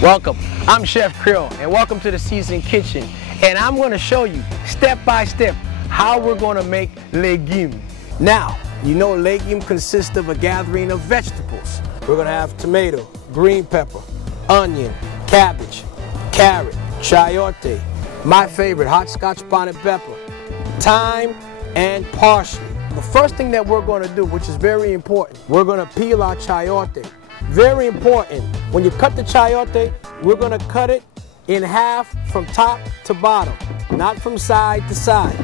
Welcome, I'm Chef Creole and welcome to the Seasoned Kitchen, and I'm going to show you step by step how we're going to make legume. Now, you know legume consists of a gathering of vegetables. We're going to have tomato, green pepper, onion, cabbage, carrot, chayote, my favorite, hot scotch bonnet pepper, thyme, and parsley. The first thing that we're going to do, which is very important, we're going to peel our chayote. Very important. When you cut the chayote, we're going to cut it in half from top to bottom, not from side to side.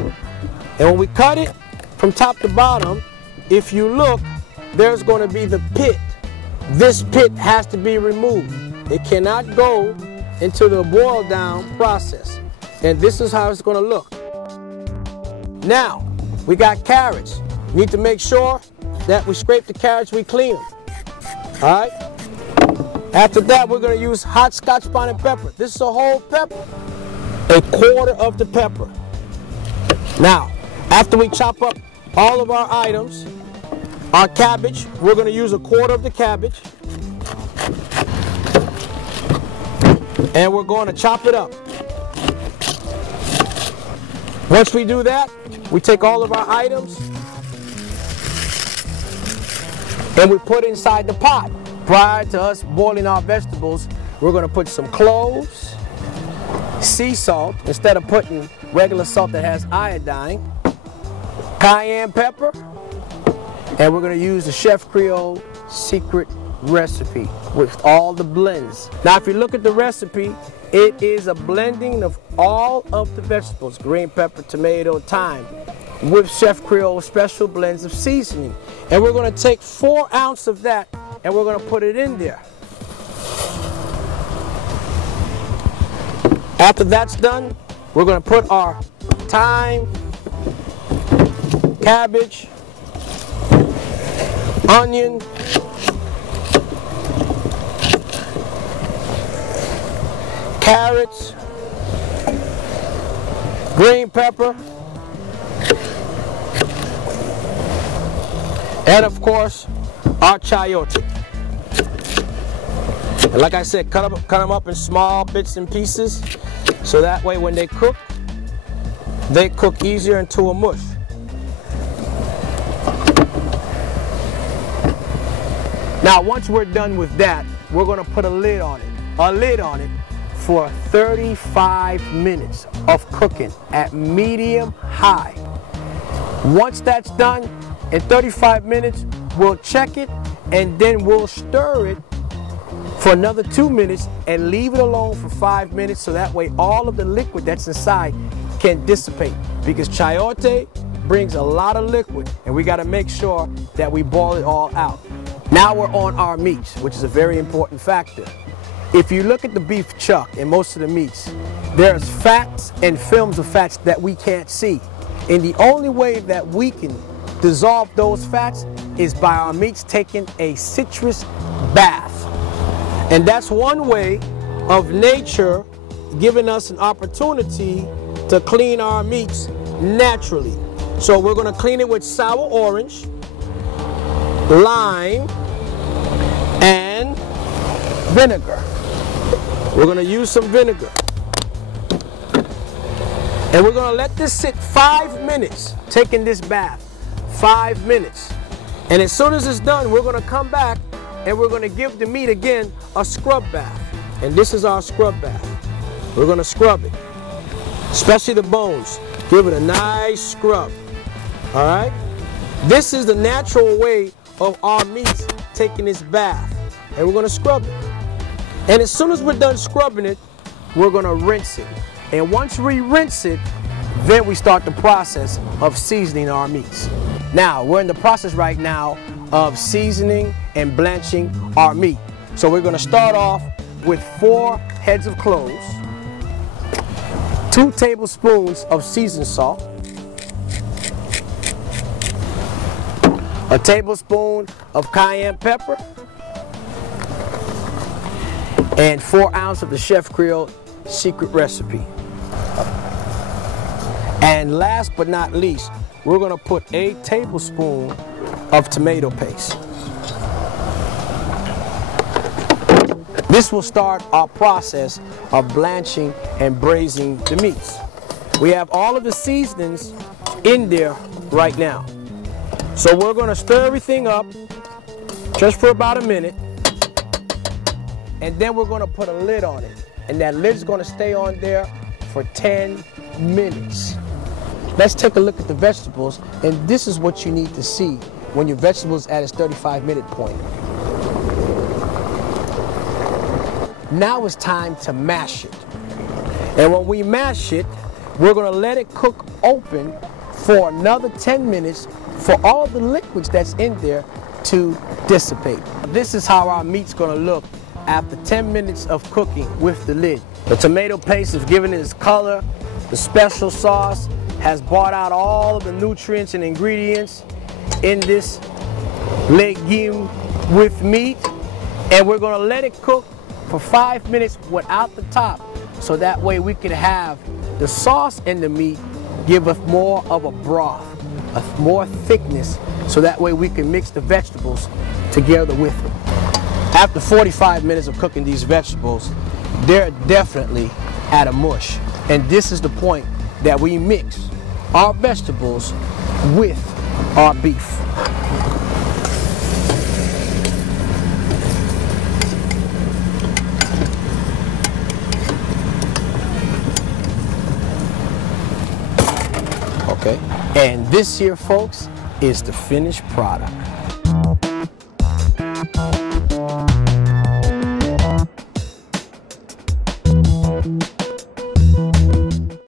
And when we cut it from top to bottom, if you look, there's going to be the pit. This pit has to be removed. It cannot go into the boil down process. And this is how it's going to look. Now, we got carrots. We need to make sure that we scrape the carrots, we clean them. All right? After that, we're going to use hot scotch bonnet pepper. This is a whole pepper. A quarter of the pepper. Now, after we chop up all of our items, our cabbage, we're going to use a quarter of the cabbage. And we're going to chop it up. Once we do that, we take all of our items and we put it inside the pot. Prior to us boiling our vegetables, we're going to put some cloves, sea salt, instead of putting regular salt that has iodine, cayenne pepper, and we're going to use the Chef Creole secret recipe with all the blends. Now, if you look at the recipe, it is a blending of all of the vegetables, green pepper, tomato, thyme, with Chef Creole special blends of seasoning. And we're going to take 4 ounces of that and we're going to put it in there. After that's done, we're going to put our thyme, cabbage, onion, carrots, green pepper, and of course, our chayote. And like I said, cut them up in small bits and pieces, so that way when they cook easier into a mush. Now, once we're done with that, we're going to put a lid on it for 35 minutes of cooking at medium high. Once that's done, in 35 minutes, we'll check it and then we'll stir it for another 2 minutes and leave it alone for 5 minutes, so that way all of the liquid that's inside can dissipate, because chayote brings a lot of liquid and we got to make sure that we boil it all out. Now we're on our meats, which is a very important factor. If you look at the beef chuck and most of the meats, there's fats and films of fats that we can't see. And the only way that we can dissolve those fats is by our meats taking a citrus bath. And that's one way of nature giving us an opportunity to clean our meats naturally. So we're going to clean it with sour orange, lime, and vinegar. We're going to use some vinegar. And we're going to let this sit 5 minutes, taking this bath. 5 minutes. And as soon as it's done, we're going to come back and we're going to give the meat again a scrub bath. And this is our scrub bath. We're going to scrub it, especially the bones. Give it a nice scrub. All right? This is the natural way of our meats taking this bath. And we're going to scrub it. And as soon as we're done scrubbing it, we're going to rinse it. And once we rinse it, then we start the process of seasoning our meats. Now, we're in the process right now of seasoning and blanching our meat. So we're going to start off with 4 heads of cloves, 2 tablespoons of seasoned salt, a tablespoon of cayenne pepper, and 4 ounces of the Chef Creole secret recipe. And last but not least, we're going to put a tablespoon of tomato paste. This will start our process of blanching and braising the meats. We have all of the seasonings in there right now. So we're going to stir everything up just for about a minute, and then we're going to put a lid on it. And that lid's going to stay on there for 10 minutes. Let's take a look at the vegetables, and this is what you need to see when your vegetables at its 35-minute point. Now it's time to mash it. And when we mash it, we're going to let it cook open for another 10 minutes for all the liquids that's in there to dissipate. This is how our meat's going to look after 10 minutes of cooking with the lid. The tomato paste has given it its color. The special sauce has brought out all of the nutrients and ingredients in this legume with meat. And we're going to let it cook for 5 minutes without the top, so that way we can have the sauce in the meat give us more of a broth, more thickness, so that way we can mix the vegetables together with it. After 45 minutes of cooking these vegetables, they're definitely at a mush. And this is the point that we mix our vegetables with our beef. Okay, and this here, folks, is the finished product.